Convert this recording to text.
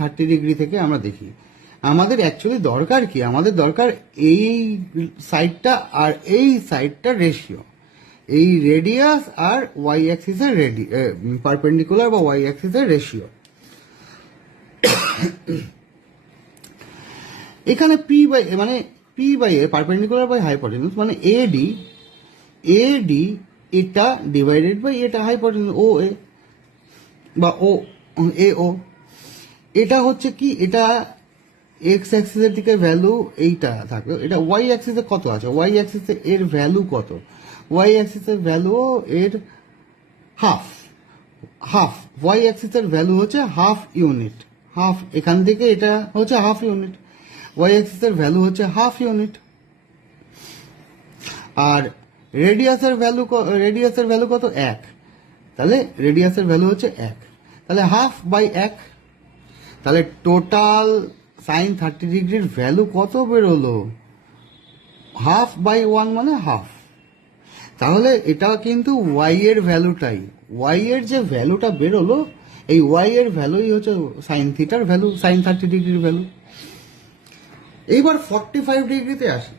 30 degree থেকে আমরা দেখি। আমাদের অ্যাকচুয়ালি দরকার কি, আমাদের দরকার এই সাইডটা আর এই সাইডটা রেশিও, এই রেডিয়াস আর ওয়াই অ্যাক্সিসের পারপেন্ডিকুলার বা ওয়াই অ্যাক্সিসের রেশিও। এখানে P by A perpendicular by hypotenuse মানে এডি এটা ডিভাইডেড বাই এটা হাইপোটেনিউস ও এ বা ও এটা হচ্ছে কি, এটা এক্স অ্যাক্সিসের দিকে ভ্যালু এইটা থাকলো, এটা ওয়াই অ্যাক্সিসে কত আছে, ওয়াই অ্যাক্সিসে এর ভ্যালু কত, ওয়াই অ্যাক্সিসের ভ্যালু এর হাফ, ওয়াই অ্যাক্সিসের ভ্যালু হচ্ছে হাফ ইউনিট, হাফ এখান থেকে এটা হচ্ছে হাফ ইউনিট, ওয়াই অ্যাক্সিসের ভ্যালু হচ্ছে হাফ ইউনিট। আর রেডিয়াসের ভ্যালু কত, 1, তাহলে রেডিয়াসের ভ্যালু হচ্ছে 1, তাহলে হাফ বাই 1, তাহলে টোটাল সাইন 30 ডিগ্রির ভ্যালু কত বেরোলো, হাফ বাই 1 মানে হাফ। তাহলে এটা কিন্তু ওয়াই এর ভ্যালুটাই, ওয়াই এর যে ভ্যালুটা বেরোলো এই ওয়াই এর ভ্যালুই হচ্ছে সাইন থিটার ভ্যালু, সাইন 30 ডিগ্রির ভ্যালু। এইবার 45 ডিগ্রিতে আসি।